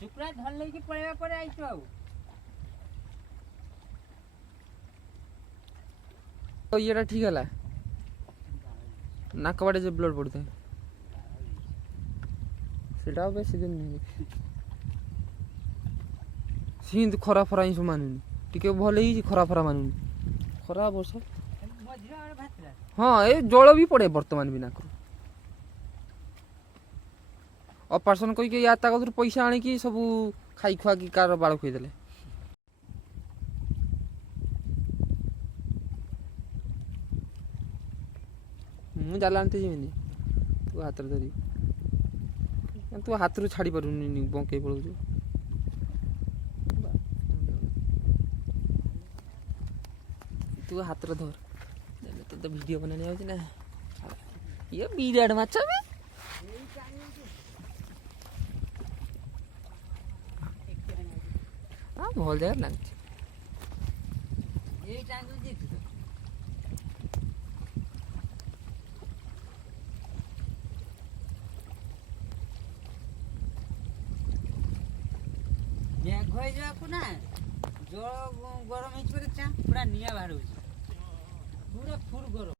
शुक्रा धन लेके पळेवा पड़े आइछो आउ तो ये ठीक है नाक बाड़े जो ब्लड पड़ता है सेटा बेसी दिन सिंध खरा फरा ही मानुनी टिके भल ही खरा फरा मानुनी खरा वर्ष हाँ ए जल भी पड़े बर्तमान भी नाक ऑपरेशन कई या ताकत पैसा आनिकी सब खाई खुआ की कार बाड़ खुईदेले मु जाला आनते जीविनी तू हाथ धरी तू हाथ रू छाड़ी पारुनी बंके पड़ू तू हाथ रे धर तो वीडियो बनाने आउची ना ये बिराट माछ बे हां भल जाय लागछ ये टांगू जी मैं घोय जाकू ना जो गरम हिच पर चा पूरा निया बाहर होई पूरा फुल गरम